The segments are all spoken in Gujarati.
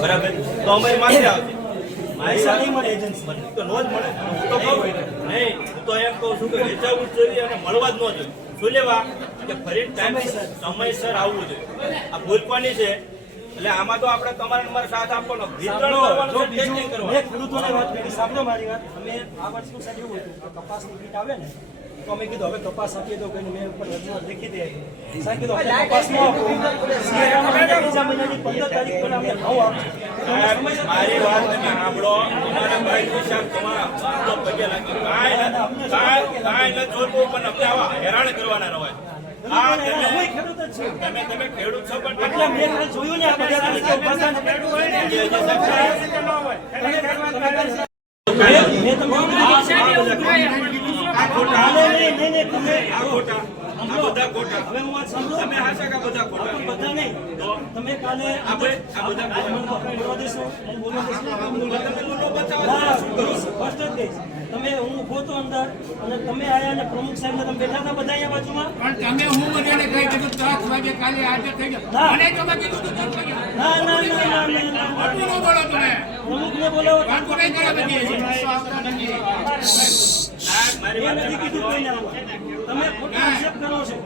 બરાબર તો અમારી માથે આવશે પૈસા નહીં મળે એજન્સી તો નો જ મળે તો નહીં હું તો એમ કહું છું કે વેચાવવું જ જોઈએ અને મળવા જ ન જોઈએ શું લેવા કે ફરી ટાઈમ સમયસર આવવું જોઈએ આ ભૂલ કોની છે એટલે આમાં તો આપણે તમારા સાથ આપવાનો વિતરણ કરવાનું છે ટેસ્ટિંગ કરવાનું મેં ખેડૂતોને વાત કરી સાંભળો મારી વાત અમે આ વર્ષનું સાહેબ એવું હતું કે કપાસની કીટ આવે ને તો અમે કીધું હવે કપાસ આપીએ તો કઈ મેં ઉપર રજૂઆત લીખી દે સાહેબ કીધું કપાસ ન આપો બીજા મહિનાની 15 તારીખ પર અમે ભાવ આપશું મારી વાત તમે સાંભળો અમારા ભાઈ હિસાબ તમારા પગે લાગી કાંઈ ન જોતું પણ અમને આવા હેરાન કરવાના રહે તમે ખેડૂત છો પણ મેં જોયું ને તમે કાલે તમે હું ઉભો તો અંદર અને તમે આયા ને પ્રમુખ સાહેબ તમે બેઠા હતા બધા અહીંયા બાજુમાં પણ તમે હું મને કઈ કીધું 10 વાગે કાલે આજે થઈ ગયો મને તો મેં કીધું 10 વાગે ના બોલો તમે પ્રમુખ ને બોલો વાત કોઈ કરે બધી મારી વાત નથી કીધું કોઈને તમે ખોટા આક્ષેપ કરો છો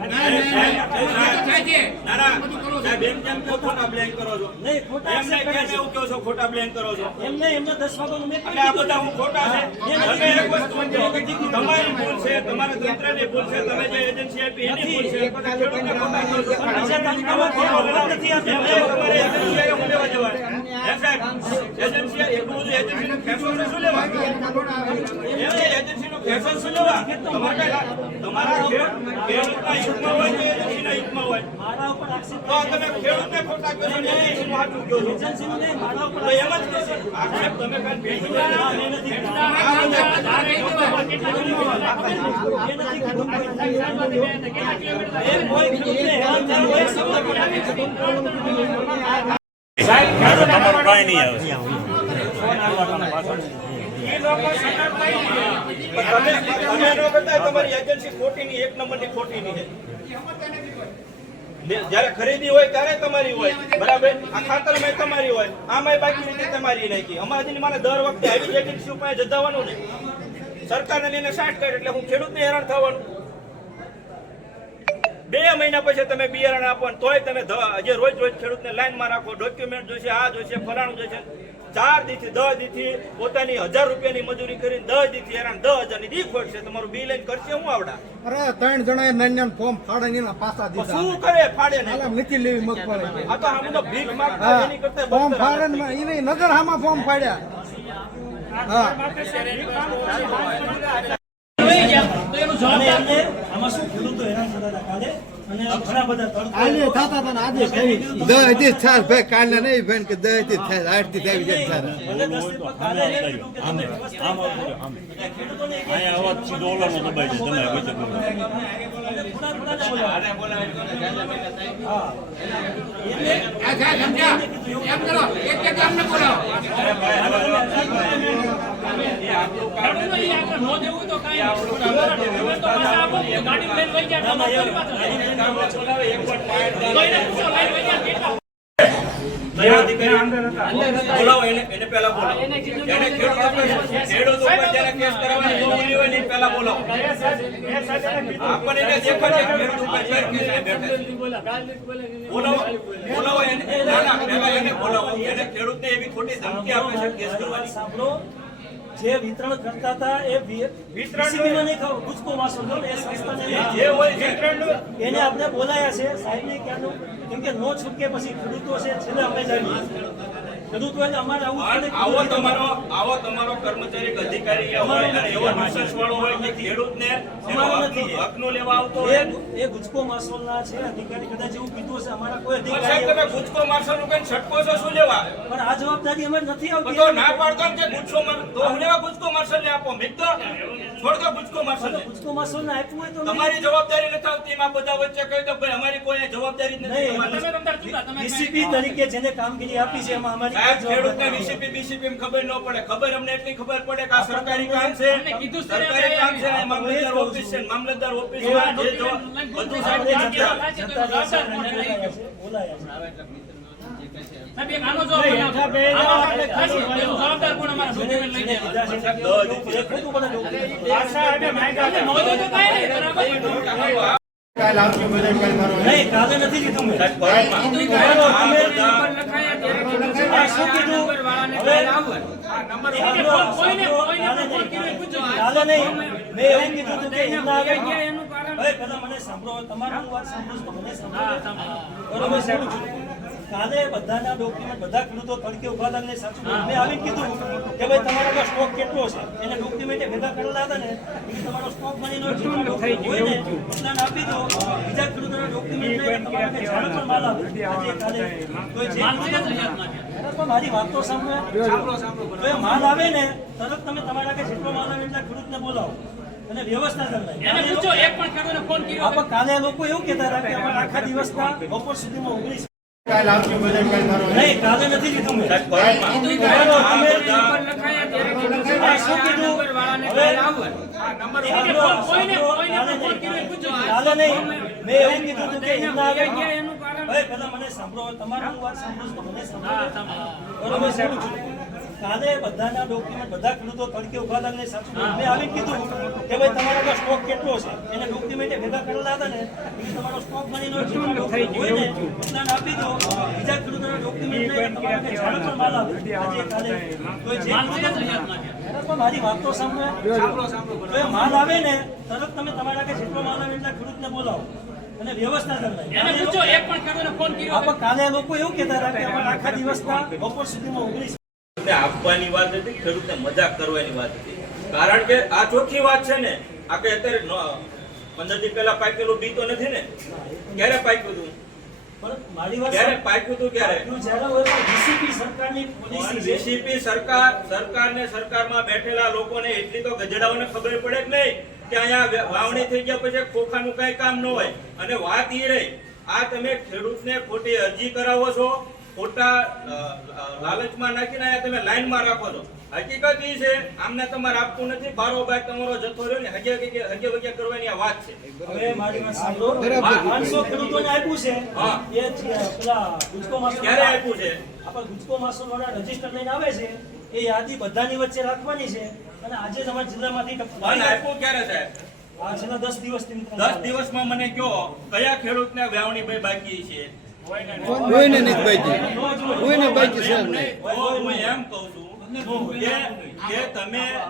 સાહેબ એમ કેમ કે ખોટા બ્લેમ કરો છો નહીં ખોટા આક્ષેપ કરે છે એવું કહો છો ખોટા બ્લેમ કરો છો એમને 10 વાગ્યાનું મેં આ બધા હું ખોટા છે તમે એક વસ્તુ તમારી ભૂલ છે તમારા તંત્રની ભૂલ છે તમે જે એજન્સી આપી એની ભૂલ છે ખેડૂતને ખોટા કરો છો નથી તમારે એજન્સી હું લેવા જવાય સાહેબ એજન્સી એટલું બધું એજન્સીનો ફેસલો શું લેવા એજન્સીનો ફેસલો શું લેવા તમારા ખેડૂતના હિતમાં હોય કે એજન્સીના હિતમાં હોય મારા ઉપર આક્ષેપ તો તમે ખેડૂતને ખોટા કહો છો એજન્સીનું હાચું કહો છો એજન્સીનું નહીં મારા ઉપર એમ જ કહો છો આક્ષેપ તમે કાંઈ ભેગું નથી કોઈ ખેડૂતને હેરાન થયું એક શબ્દ તમારું કાંઈ નહીં આવે તમારી એજન્સી ખોટીની એક નંબરની ખોટીની છે જયારે ખરીદી હોય ત્યારે તમારી હોય બરાબર આ ખાતરમાં તમારી હોય આમાં બાકી રીતે તમારી નાખી અમારી મને દર વખતે આવી જ એજન્સી ઉપર જવાનું ને સરકારને લઈને 60 કરે એટલે હું ખેડૂતને હેરાન થવાનું 2 મહિના પછી તમે બિયારણ આપો તોય તમે જે રોજ ખેડૂતને લાઈનમાં રાખો ડોક્યુમેન્ટ જોઈશે આ જોઈશે ફલાણું જોઈશે 4 દીથી 10 દીથી પોતાની 1000 રૂપિયાની મજૂરી કરીને 10 દીથી હેરાન 10,000 ની ડી ખોટશે તમારું બિલ લઈને કરશે હું આવડા અરે 3 જણાએ નાન ફોર્મ ફાડે ને પાછા દીધા શું કરે ફાડે ને હાલા નથી લેવી મગફળી આ તો આમ તો ભીખ માંગતા એની કરતા ફોર્મ ફાડે ને એને નજર હામાં ફોર્મ ફાડ્યા હા આમાં શું ખેડૂતો હેરાન થતા હતા કાલે અને ઘણા બધા આજે થતા હતા આજે થઈ 10 થી 4 ભાઈ કાલે નહીં ભાઈ કે 10 થી 8 થી થઈ જાય અહીંયા અવાજ સીધો ઓલાનો દબાઈ છે તમે વચ્ચે એમ કરો એક કામને બોલાવો બોલાવો એને પહેલા બોલાવો એને ખેડૂત ઉપર જેને કેસ કરવાની જોગવાઈ હોય ને પહેલા બોલાવો આપણને એને દેખાડે ખેડૂત ઉપર કેસ બોલાવો એને પહેલા એને બોલાવો એને ખેડૂતને એવી ખોટી ધમકી આપે છે કેસ કરવાની સાંભળો જે વિતરણ કરતા હતા એ વિતરણમાં નહીં ખાવ ગુજકો માસો એ સંસ્થાને જે હોય વિતરણ એને આપણે બોલાયા છે સાહેબને ક્યાંનું કેમ કે નો છૂટકે પછી ખેડૂતો છે છેલ્લે અમે જાણીએ ખેડૂતો એટલે અમારે આવો તમારો કર્મચારી અધિકારી હોય અને એવો લાયસન્સ વાળો હોય કે ખેડૂતને હકનો લેવા આવતો હોય એ ગુજકો માસોલના છે અધિકારી કદાચ એવું કીધું હશે અમારા કોઈ અધિકારી તમે ગુજકો માસોલનું કઈ છટકો છો શું લેવા પણ આ જવાબદારી અમારે નથી આવતી તો ના પાડતો કે ગુજકો તો હું લેવા ગુજકો માસોલને આપો મિત્ર છોડ દો ગુજકો માસોલને આપ્યું હોય તો તમારી જવાબદારી નથી આવતી એમાં બધા વચ્ચે કહી દો ભાઈ અમારી કોઈ જવાબદારી નથી ડીસીપી તરીકે જેને કામગીરી આપી છે એમાં અમારી ખેડૂતને બીસીપી ખબર ન પડે ખબર અમને એટલી ખબર પડે કે આ સરકારી કામ છે સરકારી કામ છે મામલતદાર ઓફિસ છે મામલતદાર ઓફિસમાં જે બધું સાહેબ બોલાયા સાહેબ એક આનો જવાબ બનાવો. આમાં આપણે ખાસી એનું જવાબદાર કોણ અમારા ડોક્યુમેન્ટ લઈ જાય. નોંધો તો કાંઈ નહીં, બરાબર. કાલ આવશે બધા કાલ મારો નહીં, કાલે નથી લીધું મેં. આ શું કીધું? હવે કોઈને ફોન કર્યો એ પૂછો. કાલે નહીં. મેં એવું કીધું હતું કે એમના આવે. હવે પહેલા મને સાંભળો, તમારું વાત સાંભળો તો મને સાંભળો. બરોબર છે. કાલે બધાના ડોક્યુમેન્ટ બધા ખેડૂતો તડકે ઉભા હતા ને સાચું બોલો. મેં આવીને કીધું કે ભાઈ તમારા પાસે સ્ટોક કેટલો છે, એને ડોક્યુમેન્ટ ભેગા કરેલા હતા ને, એ તમારો સ્ટોક બનીનો જેટલો ડોક્યુમેન્ટ હોય ને એટલાને આપી દો. બીજા ખેડૂતોના ડોક્યુમેન્ટ લઈને તમારા પાસે જાણ પણ માલ આવે. આજે કાલે કોઈ છે માલ છે ને તૈયાર નાખે. પણ મારી વાત તો સાંભળો. તો એ માલ આવે ને તરત તમે તમારા કે જેટલો માલ આવે એટલા ખેડૂતને બોલાવો અને વ્યવસ્થા કરવાય. એને પૂછો એક પણ ખેડૂતને ફોન કર્યો આપણે કાલે લોકો એવું કહેતા હતા કે અમારા આખા દિવસના બપોર સુધીમાં 19 કાલ આવશે બધા કાલ મારો નહીં, કાલે નથી લીધું મેં. આ શું કીધું? હવે કોઈને ફોન કર્યો એ પૂછો. કાલે નહીં. મેં એવું કીધું હતું કે એમના આવે. હવે પહેલા મને સાંભળો, તમારું વાત સાંભળો તો મને સાંભળો. બરોબર છે. કાલે બધાના ડોક્યુમેન્ટ બધા ખેડૂતો તડકે ઉભા હતા ને સાચું બોલો. મેં આવીને કીધું કે ભાઈ તમારા પાસે સ્ટોક કેટલો છે, એને ડોક્યુમેન્ટ ભેગા કરેલા હતા ને, એ તમારો સ્ટોક બનીનો જેટલો ડોક્યુમેન્ટ હોય ને એટલાને આપી દો. બીજા ખેડૂતોના ડોક્યુમેન્ટ લઈને તમારા પાસે જાણ પણ માલ આવે. આજે કાલે કોઈ છે માલ છે ને તૈયાર નાખે. પણ મારી વાત તો સાંભળો. તો એ માલ આવે ને તરત તમે તમારા કે જેટલો માલ આવે એટલા ખેડૂતને બોલાવો અને વ્યવસ્થા કરવાય. એને પૂછો એક પણ ખેડૂતને ફોન કર્યો આપણે કાલે લોકો એવું કહેતા હતા કે અમારા આખા દિવસના બપોર સુધીમાં 19 આપવાની વાત હતી, ખેડૂતને મજાક કરવાની વાત હતી. કારણ કે આ ચોખ્ખી વાત છે ને, આપણે અત્યારે 15 દી પહેલા પાકેલું બી તો નથી ને. ક્યારે પાક્યું હતું? પણ મારી વાત ક્યારે પાક્યું હતું? ક્યારે? જ્યારે હોય તો ડીસીપી સરકારની પોલિસી છે. ડીસીપી સરકારને સરકારમાં બેઠેલા લોકોને એટલી તો ગજડાઓને ખબર પડે કે નહીં કે અહીંયા વાવણી થઈ ગયા પછી ખોખાનું કઈ કામ ન હોય. અને વાત એ રહી, આ તમે ખેડૂતને ખોટી અરજી કરાવો છો, ખોટા લાલચમાં નાખીને અહીંયા તમે લાઈનમાં રાખો છો. હકીકત એ છે આમને તમારે આપવું નથી, બારોબાર તમારો જથ્થો રહ્યો ને હગે વગે કરવાની આ વાત છે. હવે મારી વાત સાંભળો. 500 ખેડૂતોને આપ્યું છે. હા. એ પેલા ગુજકો માસૂલ ક્યારે આપ્યું છે? આપણે ગુજકો માસૂલ વાળા રજીસ્ટર લઈને આવે છે, એ યાદી બધાની વચ્ચે રાખવાની છે. અને આજે જ અમારા જિલ્લામાંથી અને આપ્યું ક્યારે સાહેબ? આ છેલ્લા 10 દિવસથી 10 દિવસમાં મને કહો કયા ખેડૂતને વાવણી ભાઈ બાકી છે? કોઈને નથી બાકી, કોઈને બાકી છે એમ નહીં. નહીં. તો હું એમ કહું છું કે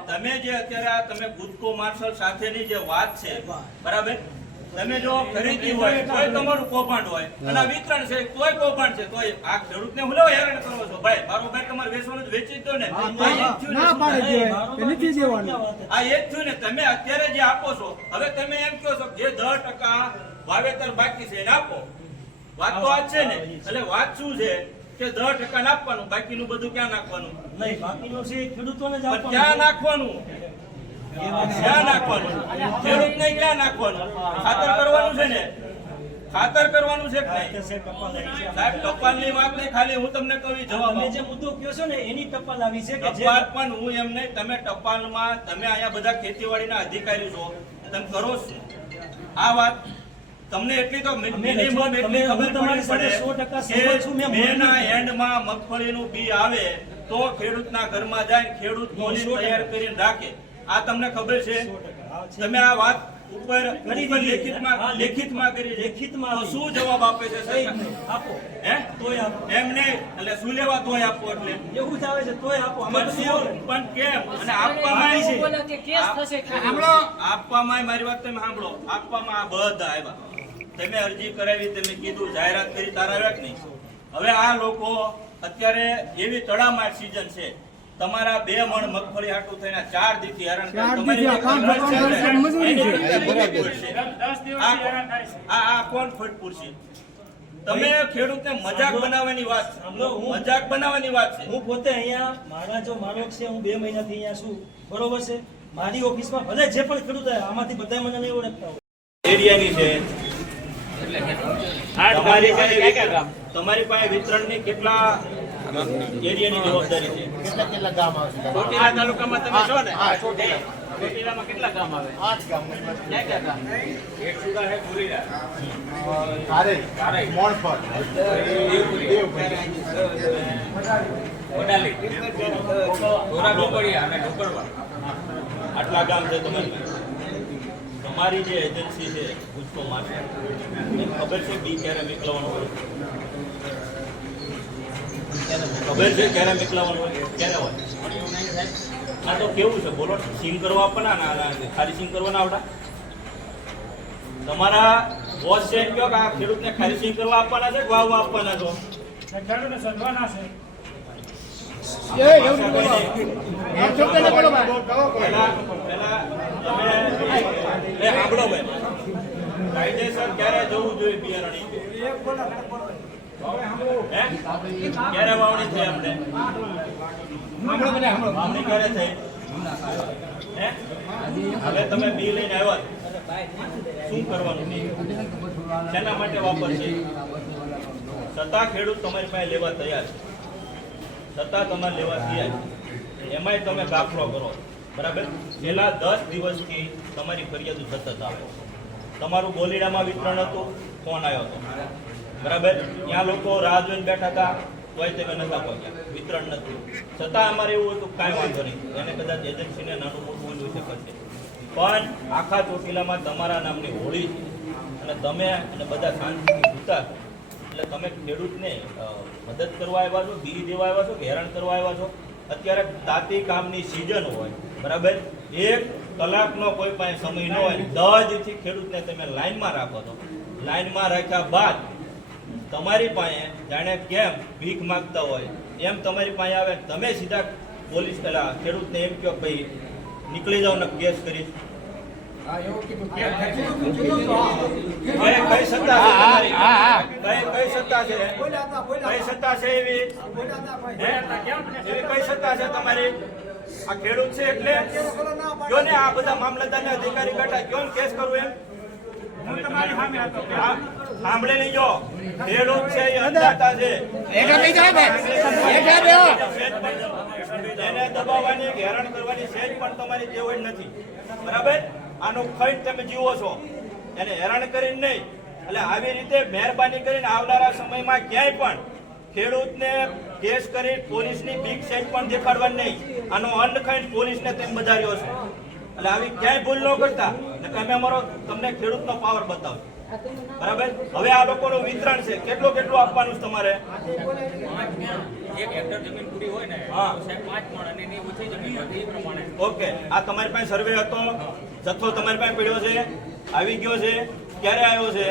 તમે જે અત્યારે આ તમે ગુજકો માર્શલ સાથેની જે વાત છે, બરાબર, તમે જો ખરીદી હોય તોય તમારું કૌભાંડ હોય અને આ વિતરણ છે તોય કૌભાંડ છે, તોય આ ખેડૂતને હું લેવા હેરાન કરો છો ભાઈ? બારોબાર તમારે વેચવાનું જ વેચી જ દો ને. આ એ જ થયું ને. આ એ જ થયું ને. તમે અત્યારે જે આપો છો, હવે તમે એમ કહો છો કે જે 10% વાવેતર બાકી છે એને આપો. વાત તો આ જ છે ને. એટલે વાત શું છે કે 10% આપવાનું, બાકીનું બધું ક્યાં નાખવાનું? નહીં, બાકીનું છે એ ખેડૂતોને જ પણ આપવાનું. ક્યાં નાખવાનું? ક્યાં નાખવાનું? ખેડૂતને ક્યાં નાખવાનું? ખાતર કરવાનું છે ને? ખાતર કરવાનું છે કે નહીં? સાહેબ ટપાલની વાત નહીં, ખાલી હું તમને કહું જવાબ તમે આપો. જે મુદ્દો કહો છો ને એની ટપાલ આવી છે કે જે ટપાલ પણ હું એમ નહીં, તમે ટપાલમાં તમે અહીંયા બધા ખેતીવાડીના અધિકારી છો, તમે કરો છો આ વાત. તમને એટલી તો મિનિમમ એટલી ખબર તમારી સાથે 100% સહમત છું. મેં મેના એન્ડમાં મગફળીનું બી આવે તો ખેડૂતના ઘરમાં જાય, ખેડૂત કોલી તૈયાર કરીને રાખે. આ તમને ખબર છે? તમે આ વાત ઉપર લેખિતમાં કરી, લેખિતમાં તો શું જવાબ આપે છે કઈ સરકાર? નહીં. આપો હે? તોય આપો. એમ નહીં, એટલે શું લેવા તોય આપો એટલે એવું જ આવે છે તોય આપો. અમે પણ તો શું? પણ કેમ? અને આપવામાં બાકી છે. બોલો કે કેસ થશે આપવામાં મારી વાત તમે સાંભળો, આપવામાં આ બધા આવ્યા, તમે અરજી કરાવી, તમે કીધું, જાહેરાત કરી, તારા આવ્યા કે નહીં? હવે આ લોકો અત્યારે એવી તડામાર સીઝન છે, તમારા 2 મણ મગફળી હાટું થઈને 4 દીથી હેરાન કરે. તમારી જે ખર્ચ છે ને, આ કોણ ખોટ પૂરશે? તમે ખેડૂતને મજાક બનાવવાની વાત છે. મજાક બનાવવાની વાત છે. હું પોતે અહીંયા મારા જો મારો છે, હું 2 મહિનાથી અહીંયા છું, બરોબર છે. મારી ઓફિસમાં ભલે જે પણ ખેડૂત આવે આમાંથી બધા મને નહીં ઓળખતા હોય. એરિયાની છે તમારી પાસે વિતરણની કેટલા એરિયાની જવાબદારી છે. કેટલા ગામ આવશે ચોટીલા તાલુકામાં તમે છો ને હા ચોટીલા ચોટીલામાં કેટલા ગામ આવે 8 ગામ ક્યાં ક્યાં ગામ કારે મોણફળ વડાલી ધોરા ડોકરિયા અને ઢોકરવા આટલા ગામ છે તમારી જે એજન્સી છે ગુજકો માર્કેટ એ ખબર છે બી ક્યારે મોકલવાનું હોય ખબર છે ક્યારે મોકલવાનું હોય ક્યારે હોય આ તો કેવું છે બોલો સીમ કરવા આપવાના ના ખાલી સીમ કરવાના આવડા તમારા બોસ છે એમ કહો કે આ ખેડૂતને ખાલી સીમ કરવા આપવાના છે કે વાવવા આપવાના છો ખેડૂતને સદવાના છે પહેલા તમે એ સાંભળો ભાઈ કાયદેસર ક્યારે જવું જોઈએ બિયારણી હે ક્યારે વાવણી થઈ અમને વાવણી ક્યારે થઈ હે હવે તમે બી લઈને આવ્યા શું કરવાનું શેના માટે વાપરશે છતાં ખેડૂત તમારી પાસે લેવા તૈયાર છે છતાં તમારે લેવા તૈયાર એમાંય તમે દાખલો કરો બરાબર છેલ્લા 10 દિવસથી તમારી ફરિયાદો સતત આવે તમારું બોલીડામાં વિતરણ હતું ફોન આવ્યો હતો બરાબર ત્યાં લોકો રાહ જોઈને બેઠા હતા તોય તમે નતા પહોંચ્યા વિતરણ નથી છતાં અમારે એવું હતું કાંઈ વાંધો નહીં એને કદાચ એજન્સીને નાનું મોટું બોલવું છે કરશે પણ આખા ચોટીલામાં તમારા નામની હોળી છે અને તમે અને બધા શાંતિથી સૂતા એટલે તમે ખેડૂતને મદદ કરવા આવ્યા છો બી દેવા આવ્યા છો કે હેરાન કરવા આવ્યા છો અત્યારે તાતી કામની સિઝન હોય બરાબર 1 કલાકનો કોઈ પાસે સમય ન હોય 10 દિવસથી ખેડૂતને તમે લાઈનમાં રાખો છો લાઈનમાં રાખ્યા બાદ તમારી પાસે જાણે કેમ ભીખ માંગતા હોય એમ તમારી પાસે આવે તમે સીધા પોલીસ પેલા ખેડૂતને એમ કહો ભાઈ નીકળી જાઓ ને કેસ કરીશ કઈ સત્તા છે તમારી? કઈ સત્તા છે કઈ સત્તા છે એવી કઈ સત્તા છે તમારી આ ખેડૂત છે એટલે કયો ને આ બધા મામલતદારને અધિકારી બેઠા કયો ને કેસ કરવું એમ સાંભળે નહીં જો ખેડૂત છે એ અંધાતા છે એને દબાવવાની હેરાન કરવાની સેજ પણ તમારી જેવ નથી બરાબર આનું ખાઈને તમે જીવો છો એને હેરાન કરીને નહીં એટલે આવી રીતે મહેરબાની કરીને આવનારા સમયમાં ક્યાંય પણ ખેડૂતને કેસ કરી પોલીસની બીક સેજ પણ દેખાડવાની નહીં આનો અન્ન ખાઈને પોલીસને તેમ બજાર્યો છે એટલે આવી ક્યાંય ભૂલ ન કરતા એટલે અમે અમારો તમને ખેડૂતનો પાવર બતાવો બરાબર હવે આ લોકોનું વિતરણ છે કેટલું આપવાનું છે તમારે એક હેક્ટર જમીન પૂરી હોય ને હા. તો સાહેબ 5 મણ અને એની ઓછી જમીન હોય એ પ્રમાણે ઓકે આ તમારી પાસે સર્વે હતો જથ્થો તમારી પાસે પડ્યો છે આવી ગયો છે ક્યારે આવ્યો છે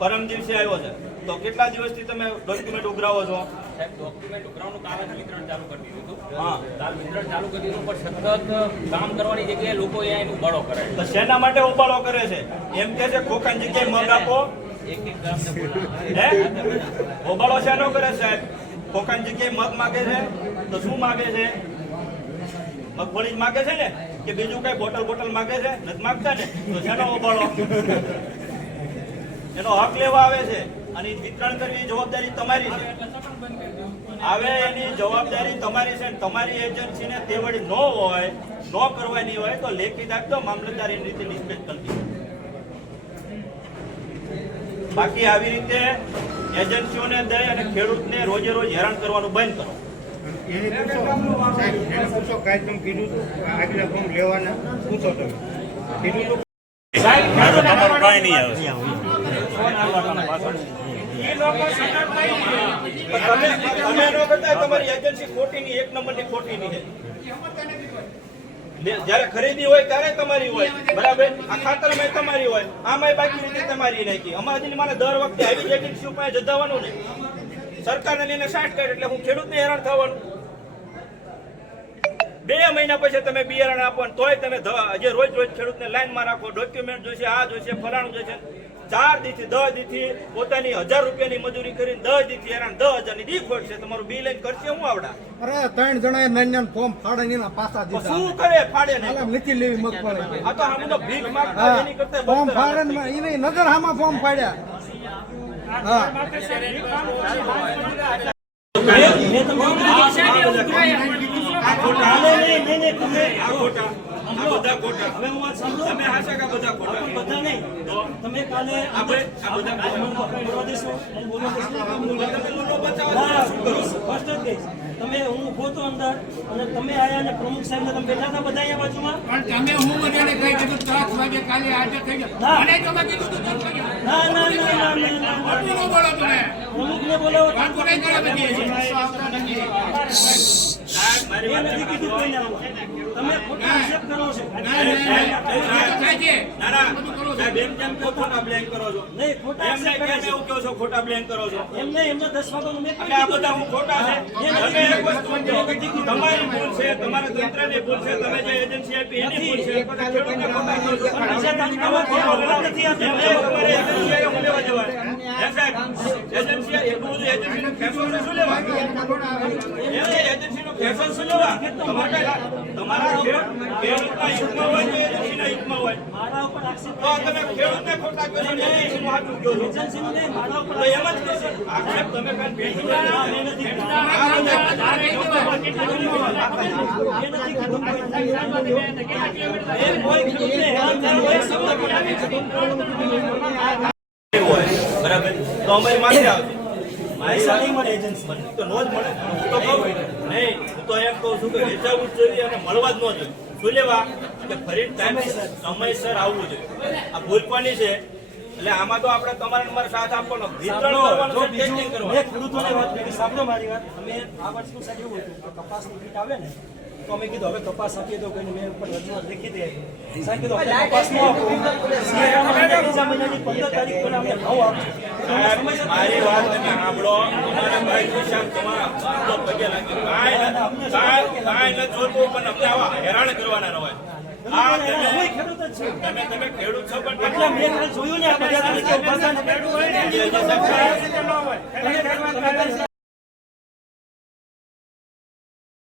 પરમ દિવસે આવ્યો છે તો કેટલા દિવસથી તમે ડોક્યુમેન્ટ ઉઘરાવો છો સાહેબ ડોક્યુમેન્ટ ઉઘરાવવાનું કામ જ વિતરણ ચાલુ કરી દીધું હતું હા કાલ વિતરણ ચાલુ કરી દીધું પણ સતત કામ કરવાની જગ્યાએ લોકો અહીંયા ઉબાડો કરે તો શેના માટે ઉબાળો કરે છે એમ કે છે ખોખાની જગ્યાએ મગ આપો એક ગામને હે ઉબાળો શેનો કરે સાહેબ ખોખાની જગ્યાએ મગ માગે છે તો શું માગે છે મગફળી જ માગે છે ને કે બીજું કઈ બોટલ માગે છે નથી માગતા ને તો શેનો ઉબાળો એનો હક લેવા આવે છે અને વિતરણ કરવી જવાબદારી તમારી છે હવે એની જવાબદારી તમારી છે તમારી એજન્સીને તે વળી ન હોય ન કરવાની હોય તો લેખિત આપતો મામલતદાર એની રીતે નિષ્પેષ કરવી બાકી આવી રીતે એજન્સીઓને દઈ અને ખેડૂતને રોજે રોજ હેરાન કરવાનું બંધ કરો પૂછો કાંઈ તમે કીધું આગલા ફોર્મ લેવાના પૂછો તમે કીધું તમારું કાંઈ નહીં આવે તમે ન કરતા તમારી એજન્સી ખોટીની 1 નંબરની ખોટીની છે જ્યારે ખરીદી હોય ત્યારે તમારી હોય બરાબર આ ખાતરમાં તમારી હોય આમાંય બાકી રીતે તમારી નાખી અમારી મને દર વખતે આવી જ એજન્સી ઉપર જતાવવાનું ને સરકારને લઈને 60 કાઢ એટલે હું ખેડૂતને હેરાન થવાનું 2 મહિના પછી તમે બિયારણ આપો ને તોય તમે જે રોજ ખેડૂતને લાઈનમાં રાખો ડોક્યુમેન્ટ જોઈશે આ જોઈશે ફલાણું જોઈશે 4 દીથી 10 દીથી પોતાની 1000 રૂપિયાની મજૂરી કરીને 10 દીથી હેરાન 10,000 ની ડિફોલ્ટ છે તમારું બિલ લઈને કરશે હું આવડા અરે 3 જણાએ નાના ફોર્મ ફાડે ને પાછા તો શું કરે ફાડે ને દીધા નથી લેવી મગફળી આ તો આમ તો ભીખ માંગતા એની કરતા ફોર્મ બદતર ફાડે હાલત ને એને નજર હામાં ફોર્મ ફાડ્યા હા મેં તમને આ ખોટા નહીં, તમે આ ખોટા આ બધા ખોટા હવે હું વાત સાંભળો. તમે હાચા કે બધા ખોટા પણ બધા નહીં. તમે કાલે આ બધા બોલવા દેશો? મને બોલવા દેશો? તમે લોલો બચાવો ના, ફર્સ્ટ જ કહીશ. તમે હું ઉભો તો અંદર અને તમે આયા અને પ્રમુખ સાહેબ તમે બેઠા હતા બધા અહીંયા બાજુમાં. પણ તમે હું બધાને કહી દીધું 10 વાગે કાલે હાજર થઈ જાઓ. મને તો મેં કીધું તું 10 વાગે. ના, ના, ના, ના, ના, ના. ખોટું ન બોલો તમે. પ્રમુખને બોલાવો. વાંધો નહીં કરે બધી. સાહેબ મારી એ વાત નથી કીધું કોઈને આવવા. તમે ખોટા આક્ષેપ કરો છો. થાય છે. ના ના સાહેબ એમ કેમ કે ખોટા બ્લેમ કરો છો નહીં, ખોટા એમને આક્ષેપ કરે કેમ છે. એવું કહો છો ખોટા બ્લેમ કરો છો એમને 10 વાગ્યાનું મેં એટલે આ બધા હું ખોટા છે તમે એક વસ્તુ સમજો, તમારી ભૂલ છે તમારા તંત્રની ભૂલ છે તમે જે એજન્સી આપી એની ભૂલ છે પણ ખેડૂતને ખોટા કહો છો. બીજા તાલુકામાં કોઈ ખબર નથી આપી. એમને તમારે એજન્સીએ હું લેવા જવાય હે સાહેબ એજન્સીએ એટલું બધું એજન્સીનો ફેંસો શું લેવા એમને એજન્સીનો ફેંસો શું લેવા તમારા ખેડૂતના હિતમાં હોય કે એજન્સીના હિતમાં હોય મારા ઉપર આક્ષેપ તો તમે ખેડૂતને ખોટા કહો છો ને એજન્સીનું સાચું કહો છો એજન્સીનું નહીં, મારા ઉપર તો એમ જ કહો છો આક્ષેપ તમે કાંઈ ભેગી ના, કરો. મેં નથી કીધું. આ બધા એ નથી કીધું કોઈ. એ કોઈ ખેડૂતને હેરાન કરવાનો એક શબ્દ પણ નથી કીધું. હોય બરાબર તો અમારી માથે આવશે પૈસા નહીં મળે એજન્સી. તો નો જ મળે હું તો કહું નહીં હું તો એમ કહું છું કે વેચાવું જ જોઈએ અને મળવા જ ન જોઈએ શું લેવા કે ફરી સમયસર આવવું જોઈએ આ ભૂલ કોની છે એટલે આમાં તો આપણે તમારે તમારે સાથ આપવાનો વિતરણ કરવાનું છે ટેસ્ટિંગ કરવાનું મેં ખેડૂતોને વાત કરી, સાંભળો મારી વાત. અમે આ વર્ષનું સાહેબ એવું હતું કે કપાસની કીટ આવે ને તો અમે કીધું હવે કપાસ આપીએ તો કોઈને મેં ઉપર રજૂઆત લખી દે. સાહેબ કીધું આપણે કપાસ ન આપો. બીજા મહિનાની 15 તારીખ પર અમને ભાવ આપજો. સાહેબ, મારી વાત તમે સાંભળો તમારા ભાઈ હિસાબ તમારા બાપનો પગે લાગે કાંઈ ન જોતું પણ અમને આવા હેરાન કરવાના ન હોય આ હું ખેડૂત જ છું. તમે ખેડૂત છો પણ એટલે મેં કાલે જોયું ને આ બધા તરીકે ઉભા હતા ને. તમે